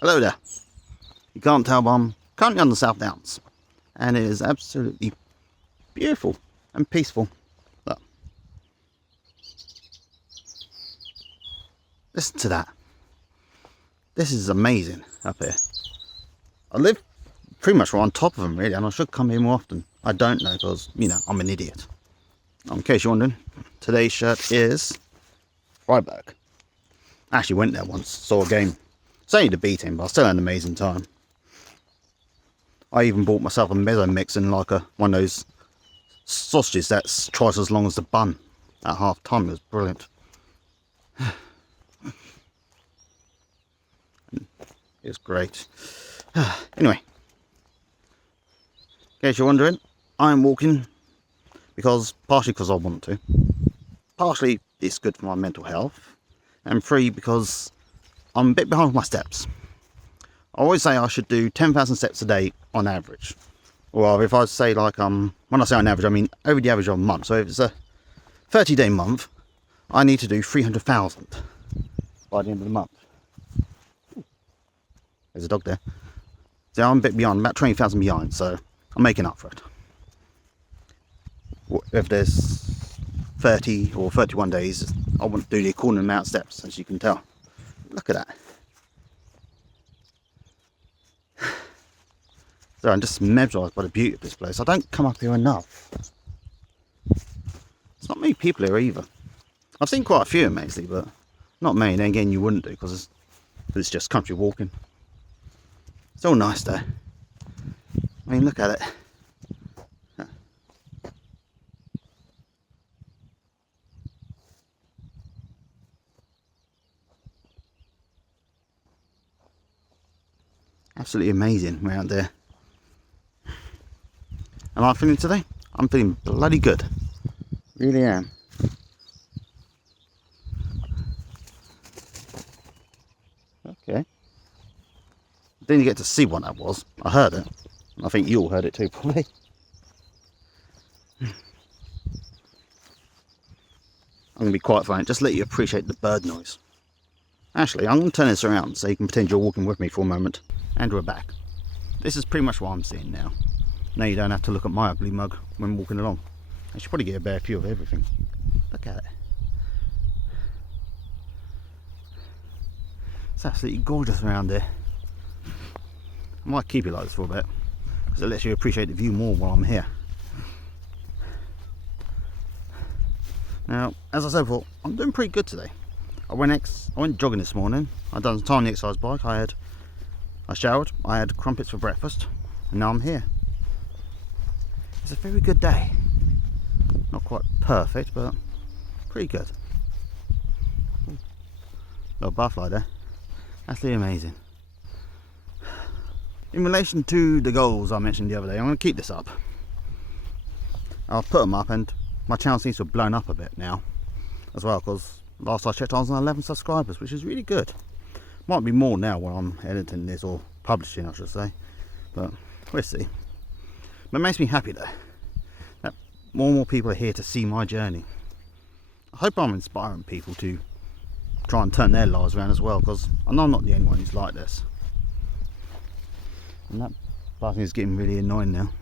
Hello there. You can't tell, but I'm currently on the South Downs, and it is absolutely beautiful and peaceful. Look. Listen to that. This is amazing up here. I live pretty much right on top of them, really, and I should come here more often. I don't know because, I'm an idiot. In case you're wondering, today's shirt is Freiburg. I actually went there once, saw a game. It's only the B team, but I still had an amazing time. I even bought myself a mezzo mix and like one of those sausages that's twice as long as the bun at half time. It was brilliant. It was great. Anyway, in case you're wondering, I'm walking partially because I want to, partially it's good for my mental health, and free because I'm a bit behind with my steps. I always say I should do 10,000 steps a day on average. Or if I say when I say on average, I mean over the average of a month. So if it's a 30-day month, I need to do 300,000 by the end of the month. There's a dog there. So I'm a bit behind, about 20,000 behind, so I'm making up for it. If there's 30 or 31 days, I want to do the equivalent amount of steps, as you can tell. Look at that. So I'm just mesmerised by the beauty of this place. I don't come up here enough. There's not many people here either. I've seen quite a few amazingly, but not many. Then again, you wouldn't do because it's just country walking. It's all nice though. I mean, look at it. Absolutely amazing around there. Am I feeling today? I'm feeling bloody good. Really am. Okay. Didn't get to see what that was. I heard it. I think you all heard it too, probably. I'm going to be quiet for a minute, just let you appreciate the bird noise. Actually, I'm going to turn this around so you can pretend you're walking with me for a moment. And we're back. This is pretty much what I'm seeing now. Now you don't have to look at my ugly mug when walking along. I should probably get a better view of everything. Look at it. It's absolutely gorgeous around here. I might keep it like this for a bit, because it lets you appreciate the view more while I'm here. Now, as I said before, I'm doing pretty good today. I went jogging this morning. I've done some time on the exercise bike. I showered, I had crumpets for breakfast, and now I'm here. It's a very good day. Not quite perfect, but pretty good. Little butterfly there. Absolutely amazing. In relation to the goals I mentioned the other day, I'm going to keep this up. I'll put them up, and my channel seems to have blown up a bit now as well, because last I checked I was on 11 subscribers, which is really good. Might be more now when I'm editing this, or publishing I should say, but we'll see. But it makes me happy though that more and more people are here to see my journey. I hope I'm inspiring people to try and turn their lives around as well, because I know I'm not the only one who's like this. And that buzzing is getting really annoying now.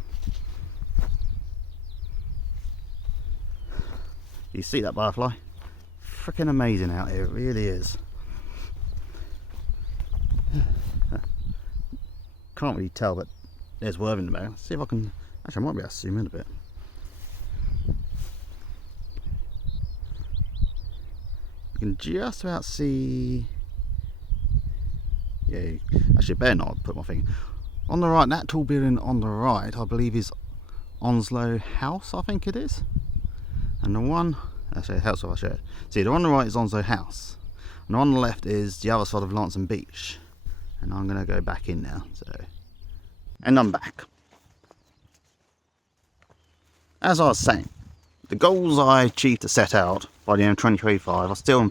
You see that butterfly? Freaking amazing out here, it really is. Can't really tell, but there's Worthing in the back. See if I can. Actually, I might be able to zoom in a bit. You can just about see. Yeah, actually, better not put my thing on the right. That tall building on the right, I believe, is Onslow House. I think it is. And the one, actually, house I share. See, the one on the right is Onslow House, and the one on the left is the other side of Launceston Beach. And I'm going to go back in now. And I'm back. As I was saying, the goals I achieved to set out by the end of 2025 are still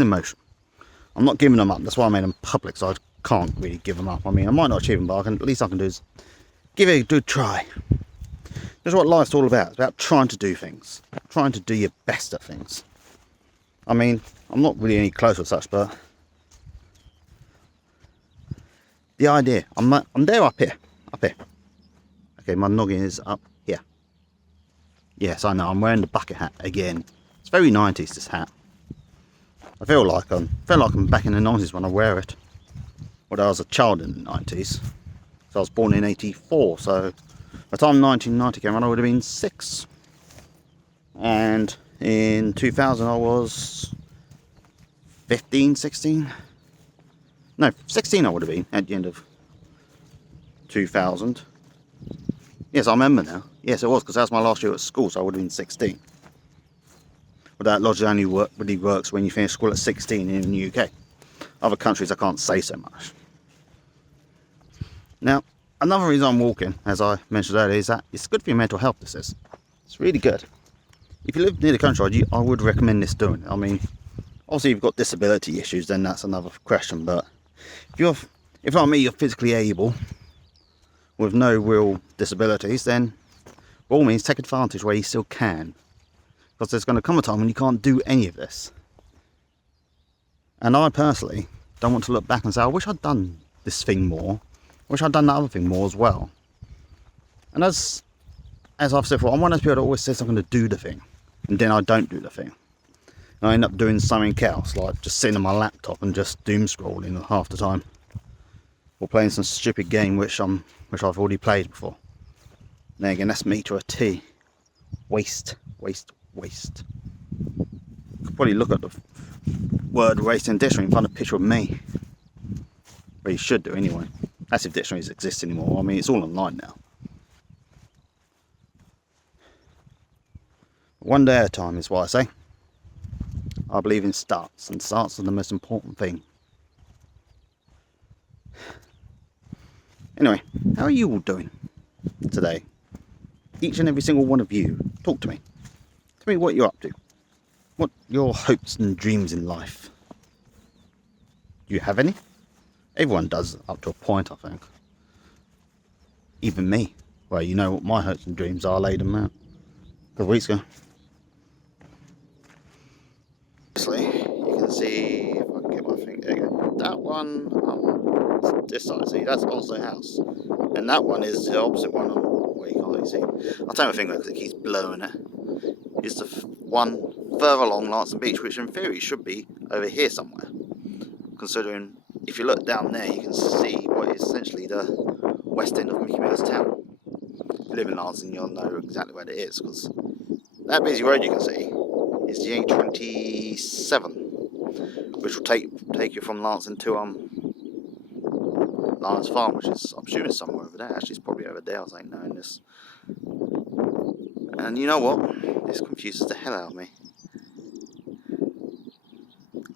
in motion. I'm not giving them up. That's why I made them public, so I can't really give them up. I mean, I might not achieve them, but at least I can do is give it a good try. That's what life's all about. It's about trying to do things, trying to do your best at things. I mean, I'm not really any closer as such, but the idea. I'm there up here. Okay, my noggin is up here. Yes, I know, I'm wearing the bucket hat again. It's very 90s, this hat. I feel like I'm back in the 90s when I wear it. Although I was a child in the 90s. So I was born in 84, so by the time 1990 came around I would have been 6. And in 2000 I was 15, 16? No, 16 I would have been at the end of 2000. Yes, I remember now. Yes, it was, because that was my last year at school, so I would have been 16. But that logic only really works when you finish school at 16 in the UK. Other countries I can't say so much. Now, another reason I'm walking, as I mentioned earlier, is that it's good for your mental health, this is. It's really good. If you live near the countryside, I would recommend this doing it. I mean, obviously if you've got disability issues, then that's another question, but if like me, you're physically able, with no real disabilities, then by all means take advantage where you still can. Because there's going to come a time when you can't do any of this. And I personally don't want to look back and say, I wish I'd done this thing more. I wish I'd done that other thing more as well. And as I've said before, I'm one of those people that always says I'm going to do the thing, and then I don't do the thing. And I end up doing something else, like just sitting on my laptop and just doom scrolling half the time. Or playing some stupid game which I've already played before. Then again, that's me to a T. Waste. You could probably look at the word waste in dictionary and find a picture of me. Well, you should do anyway. That's if dictionaries exist anymore. I mean, it's all online now. One day at a time is what I say. I believe in starts, and starts are the most important thing. Anyway, how are you all doing today? Each and every single one of you, talk to me. Tell me what you're up to. What your hopes and dreams in life. Do you have any? Everyone does up to a point, I think. Even me. Well, you know what my hopes and dreams are, I laid them out a couple of weeks ago. Obviously, you can see, if I can get my thing, there you go. That one, this side, see, that's Onslow House. And that one is the opposite one, well, you can't really see. I'll take my finger because it keeps blowing it. It's the one further along Lancing Beach, which in theory should be over here somewhere. Considering, if you look down there, you can see what is essentially the west end of Mickey Mouse Town. If you live in Lancing, you'll know exactly where it is, because that busy road you can see is the A27, which will take you from Lancing to Lions Farm, which is, I'm assuming, somewhere over there. Actually, it's probably over there, I ain't knowing this. And you know what? This confuses the hell out of me.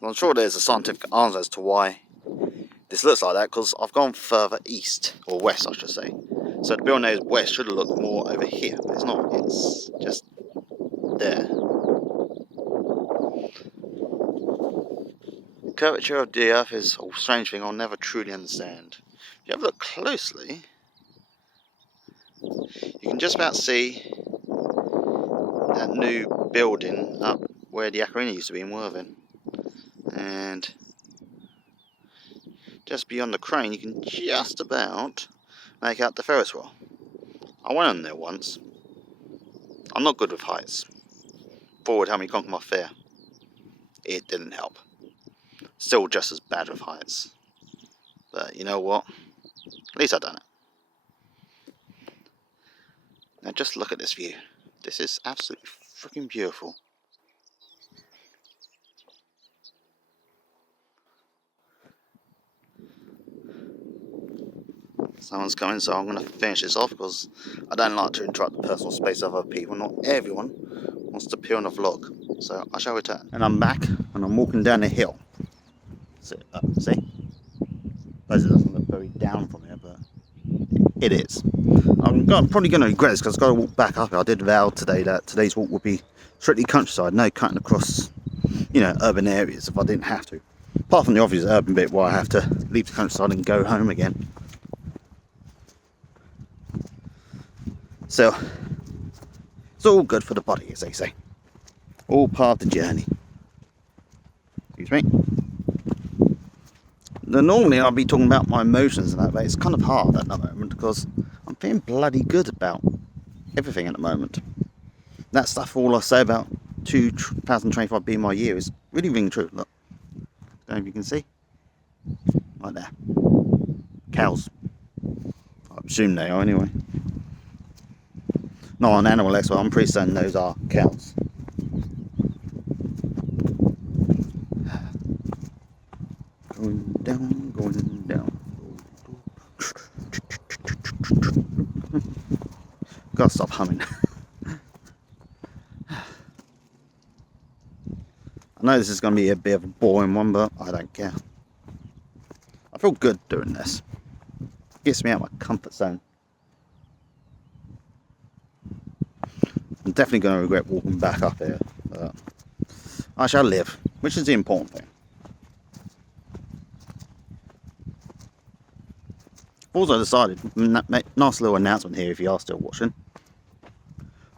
Well, I'm sure there's a scientific answer as to why this looks like that, because I've gone further east, or west I should say. So the building there is west, should look more over here, but it's not, it's just there. The curvature of the earth is a strange thing I'll never truly understand. If you have a look closely, you can just about see that new building up where the Aquarina used to be in Worthing. And just beyond the crane you can just about make out the Ferris wheel. I went on there once. I'm not good with heights. Thought would help me conquer my fear. It didn't help. Still just as bad with heights. But you know what? At least I done it. Now just look at this view. This is absolutely freaking beautiful. Someone's coming, so I'm going to finish this off because I don't like to interrupt the personal space of other people. Not everyone wants to appear on a vlog, so I shall return. And I'm back, and I'm walking down a hill. See? I suppose it doesn't look very down from here, but it is. I'm probably going to regret this because I've got to walk back up. I did vow today that today's walk would be strictly countryside, no cutting across, you know, urban areas if I didn't have to. Apart from the obvious urban bit where I have to leave the countryside and go home again. So, it's all good for the body, as they say. All part of the journey. Excuse me. Now, normally I'll be talking about my emotions and that, but it's kind of hard at the moment because I'm feeling bloody good about everything at the moment. That stuff, all I say about 2025 being my year, is really ringing true. Look, don't know if you can see, right there, cows. I assume they are anyway. Not on Animal X, but I'm pretty certain those are cows. Going down, going down. Gotta stop humming. I know this is going to be a bit of a boring one, but I don't care. I feel good doing this. Gets me out of my comfort zone. I'm definitely going to regret walking back up here, but I shall live, which is the important thing. Also decided, nice little announcement here if you are still watching.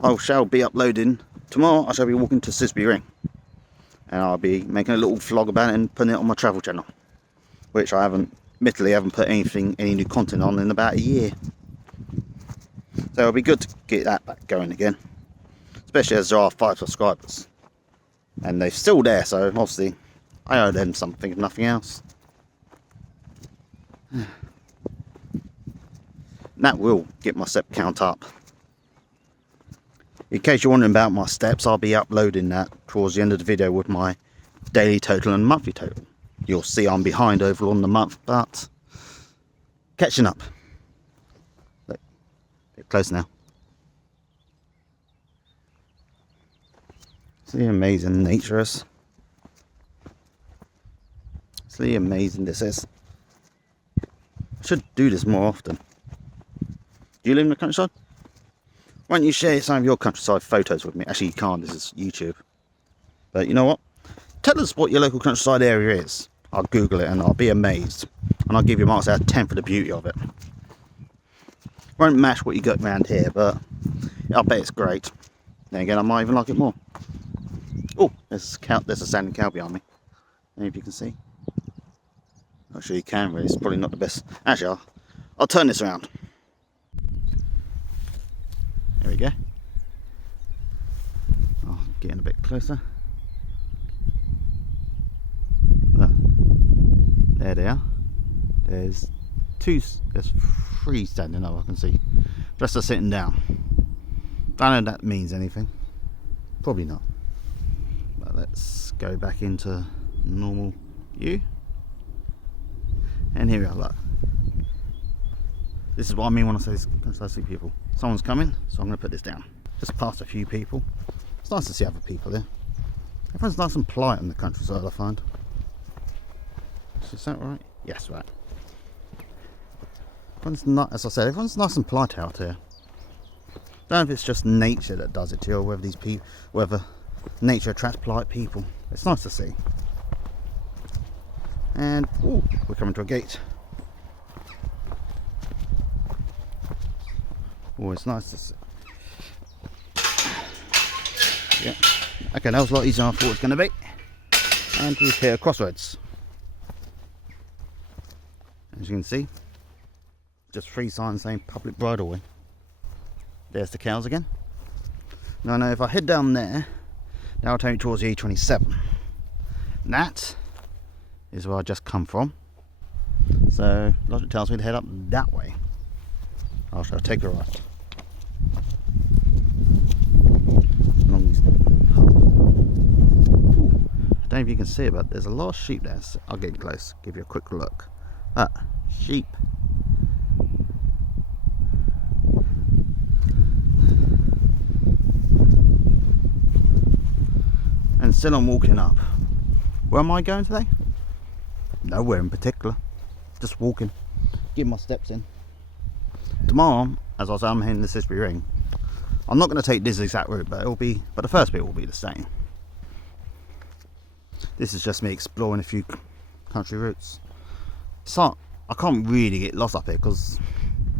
I shall be uploading, tomorrow I shall be walking to Sisbury Ring. And I'll be making a little vlog about it and putting it on my travel channel. Which I admittedly haven't put any new content on in about a year. So it'll be good to get that back going again. Especially as there are 5 subscribers. And they're still there, so obviously I owe them something, if nothing else. That will get my step count up. In case you're wondering about my steps, I'll be uploading that towards the end of the video with my daily total and monthly total. You'll see I'm behind overall on the month, but catching up. Look, get close now. See how amazing nature is. See how amazing this is. I should do this more often. Do you live in the countryside? Why don't you share some of your countryside photos with me? Actually, you can't, this is YouTube. But you know what? Tell us what your local countryside area is. I'll Google it and I'll be amazed. And I'll give you marks out of 10 for the beauty of it. Won't match what you got around here, but I'll bet it's great. Then again, I might even like it more. Oh, there's a standing cow behind me. Maybe you can see. Not sure you can really, it's probably not the best. Actually, I'll turn this around. There we go. Oh, getting a bit closer. There they are. There's 3 standing up, I can see. The rest are sitting down. Don't know if that means anything. Probably not. But let's go back into normal view. And here we are, look. This is what I mean when I see people. Someone's coming, so I'm going to put this down. Just past a few people. It's nice to see other people there. Everyone's nice and polite in the countryside, I find. Is that right? Yes, right. Everyone's not, as I said, everyone's nice and polite out here. I don't know if it's just nature that does it to you, or whether nature attracts polite people. It's nice to see. And ooh, we're coming to a gate. Oh, it's nice to see. Yeah. Okay, that was a lot easier than I thought it was going to be. And we've hit a crossroads. As you can see, just 3 signs saying public bridleway. There's the cows again. Now I know if I head down there, that'll take me towards the A27. That is where I just come from. So logic tells me to head up that way. I shall take a right. I don't know if you can see it, but there's a lot of sheep there. So I'll get close, give you a quick look. Sheep. And still I'm walking up. Where am I going today? Nowhere in particular. Just walking, getting my steps in. Tomorrow, as I say, I'm heading to Sisbury Ring. I'm not going to take this exact route, but the first bit will be the same. This is just me exploring a few country routes. So I can't really get lost up here because,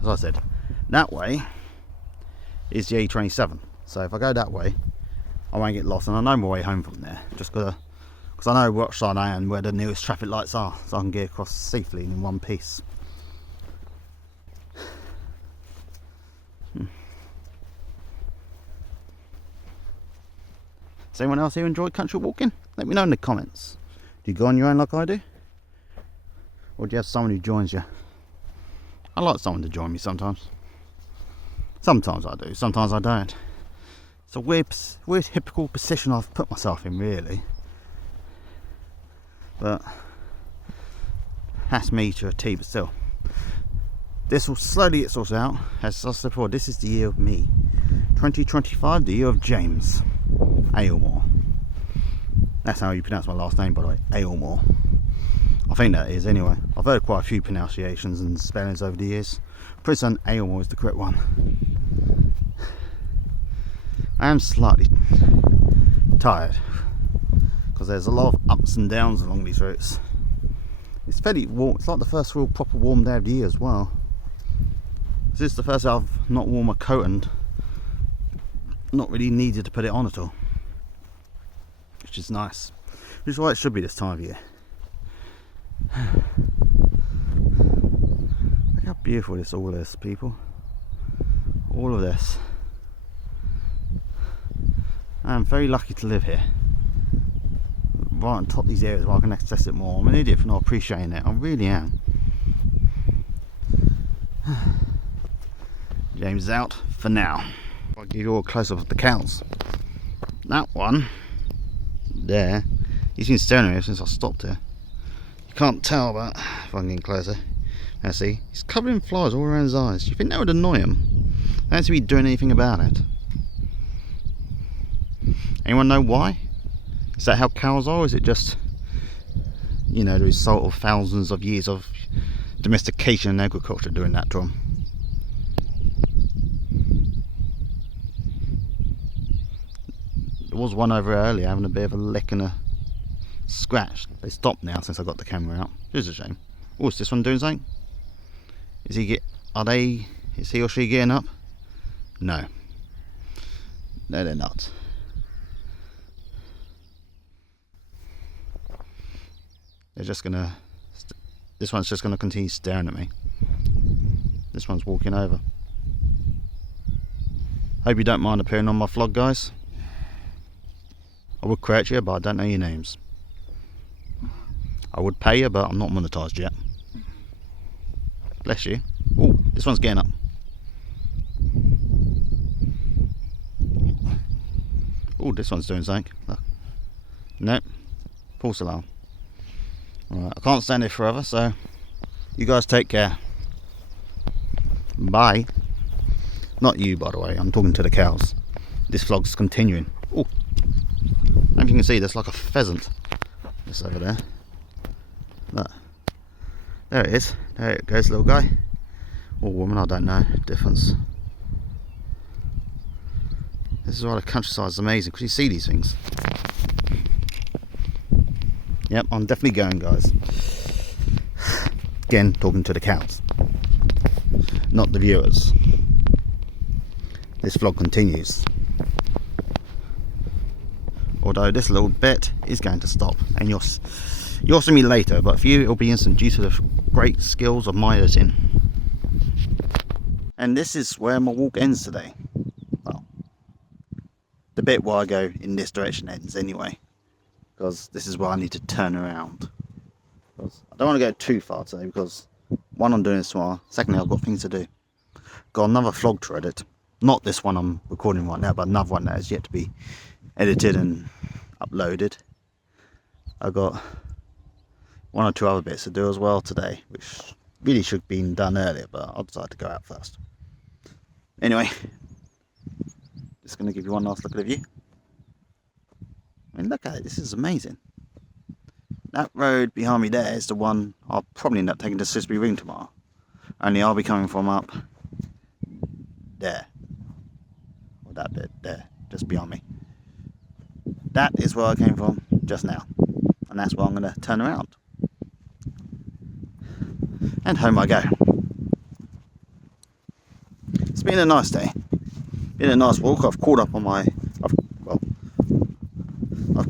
as I said, that way is the A27. So if I go that way, I won't get lost, and I know my way home from there. Just gotta because I know what side I am, where the nearest traffic lights are, so I can get across safely in one piece. Does anyone else here enjoy country walking? Let me know in the comments. Do you go on your own like I do? Or do you have someone who joins you? I like someone to join me sometimes. Sometimes I do, sometimes I don't. It's a weird hypocritical position I've put myself in, really. But that's me to a T, but still. This will slowly get sorted out. As I said before, this is the year of me. 2025, the year of James Aylmore. That's how you pronounce my last name, by the way, Aylmore. I think that is, anyway. I've heard quite a few pronunciations and spellings over the years. Pretty certain Aylmore is the correct one. I am slightly tired because there's a lot of ups and downs along these routes. It's fairly warm. It's like the first real proper warm day of the year as well. This is the first day I've not worn my coat and not really needed to put it on at all, which is nice. Which is why it should be this time of year. Look how beautiful this all is, people. All of this. I'm very lucky to live here, right on top of these areas where I can access it more. I'm an idiot for not appreciating it, I really am. James is out for now. I'll give you all a close up of the cows. That one there, he's been staring at me since I stopped here. You can't tell, but if I can get closer, now see, he's covered in flies all around his eyes. Do you think that would annoy him? They don't seem to be doing anything about it. Anyone know why? Is that how cows are, or is it just, you know, the result of thousands of years of domestication and agriculture doing that to them? There was one over earlier having a bit of a lick and a scratch. They stopped now since I got the camera out. It is a shame. Oh, is this one doing something? Is he or she getting up? No. No, they're not. They're just gonna, this one's just gonna continue staring at me. This one's walking over. Hope you don't mind appearing on my vlog, guys. I would correct you, but I don't know your names. I would pay you, but I'm not monetized yet. Bless you. Oh, this one's getting up. Oh, this one's doing something. Look. Nope. False alarm. Alright, I can't stand here forever, so you guys take care. Bye. Not you, by the way, I'm talking to the cows. This vlog's continuing. Oh, as you can see, there's like a pheasant just over there. Look. There it is. There it goes, little guy. Or woman, I don't know. Difference. This is why the countryside is amazing, because you see these things. Yep, I'm definitely going, guys. Again, talking to the cows, not the viewers. This vlog continues. Although this little bit is going to stop, and you'll see me later, but for you it'll be instant due to the great skills of my editing. And this is where my walk ends today. Well, the bit where I go in this direction ends anyway, because this is where I need to turn around. Because I don't want to go too far today, because one, I'm doing this tomorrow, secondly, I've got things to do. Got another vlog to edit, not this one I'm recording right now, but another one that has yet to be edited and uploaded. I've got one or two other bits to do as well today, which really should have been done earlier, but I decided to go out first. Anyway, just going to give you one last look at the view. I mean, look at it, this is amazing. That road behind me there is the one I'll probably end up taking to Sisbury Ring tomorrow. Only I'll be coming from up there. Or that bit there, just behind me. That is where I came from just now. And that's where I'm going to turn around. And home I go. It's been a nice day. Been a nice walk. I've caught up on my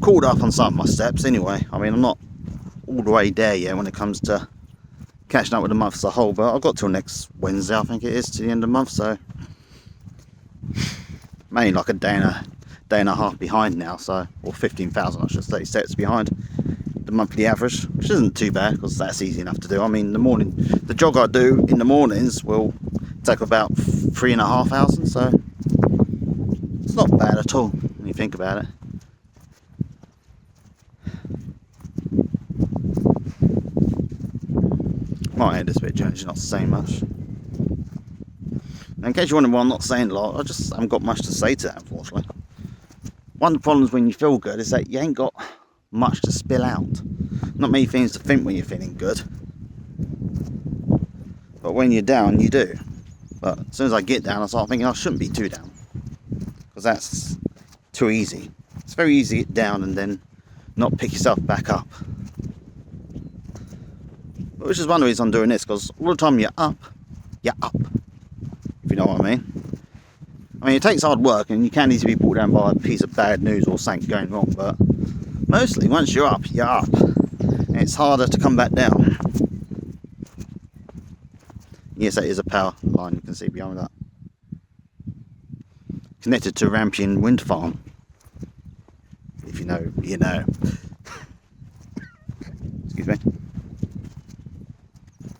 caught up on some of my steps anyway. I mean, I'm not all the way there yet when it comes to catching up with the month as a whole, but I've got till next Wednesday, I think it is, to the end of the month, so mainly like a day and a half behind now, so, or 15,000 I should say steps behind the monthly average, which isn't too bad because that's easy enough to do. I mean, the jog I do in the mornings will take about 3,500, so it's not bad at all when you think about it. My head is a bit changed, not saying much. Now, in case you're wondering why I'm not saying a lot, I just haven't got much to say to that, unfortunately. One of the problems when you feel good is that you ain't got much to spill out. Not many things to think when you're feeling good. But when you're down, you do. But as soon as I get down, I start thinking I shouldn't be too down. Because that's too easy. It's very easy to get down and then not pick yourself back up. Which is one of the reasons I'm doing this, because all the time you're up. If you know what I mean. I mean, it takes hard work and you can easily be brought down by a piece of bad news or something going wrong, but mostly once you're up, you're up. And it's harder to come back down. Yes, that is a power line, you can see behind that. Connected to Rampion Wind Farm. If you know, you know. Excuse me.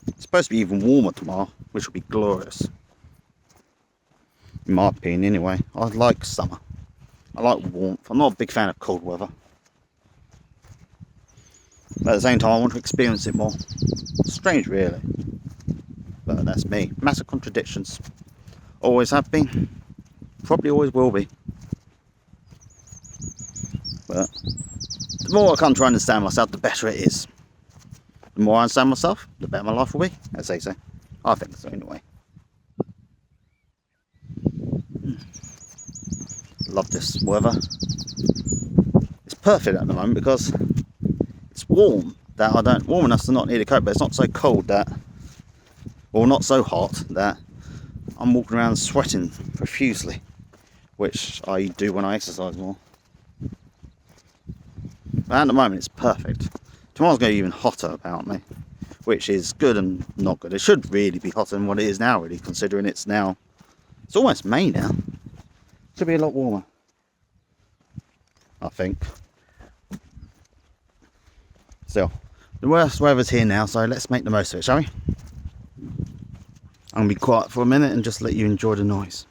It's supposed to be even warmer tomorrow, which will be glorious. In my opinion, anyway. I like summer. I like warmth. I'm not a big fan of cold weather. But at the same time, I want to experience it more. Strange, really. But that's me. Massive contradictions. Always have been. Probably always will be. But the more I come to understand myself, the better it is. The more I understand myself, the better my life will be, as they say. I think so, anyway. Love this weather. It's perfect at the moment because it's warm. Warm enough to not need a coat, but it's not so cold that, or not so hot that I'm walking around sweating profusely, which I do when I exercise more. But at the moment, it's perfect. Tomorrow's going to be even hotter apparently, which is good and not good. It should really be hotter than what it is now, really, considering it's almost May now. Should be a lot warmer, I think. Still, the worst weather's here now, so let's make the most of it, shall we? I'm going to be quiet for a minute and just let you enjoy the noise.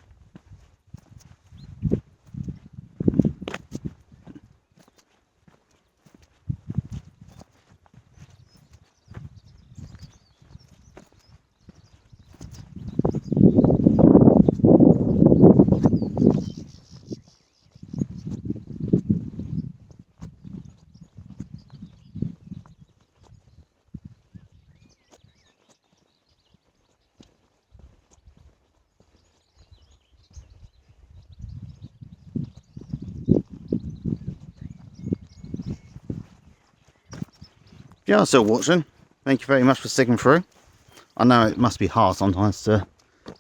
If you are still watching, thank you very much for sticking through. I know it must be hard sometimes to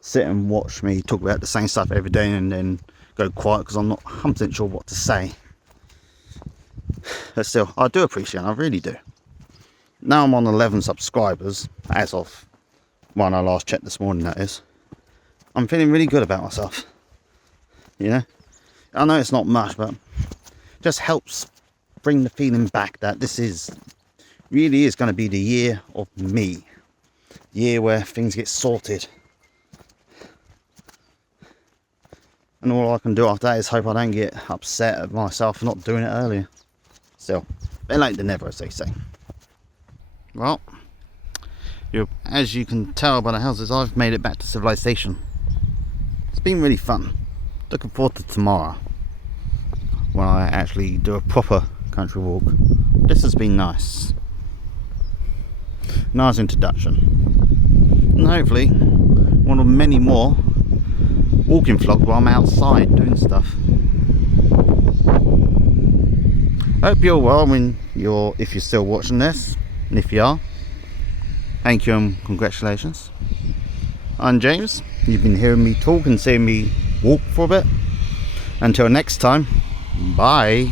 sit and watch me talk about the same stuff every day and then go quiet because I'm not 100% sure what to say. But still, I do appreciate it, I really do. Now I'm on 11 subscribers, as of when I last checked this morning, that is. I'm feeling really good about myself. You know? I know it's not much, but just helps bring the feeling back that this really is going to be the year of me. Year where things get sorted. And all I can do after that is hope I don't get upset at myself for not doing it earlier. Still, better late than never, as they say. Well, as you can tell by the houses, I've made it back to civilization. It's been really fun. Looking forward to tomorrow, when I actually do a proper country walk. This has been nice. Nice introduction. And hopefully, one of many more walking vlogs while I'm outside doing stuff. Hope you're well if you're still watching this, and if you are, thank you and congratulations. I'm James. You've been hearing me talk and seeing me walk for a bit. Until next time, bye.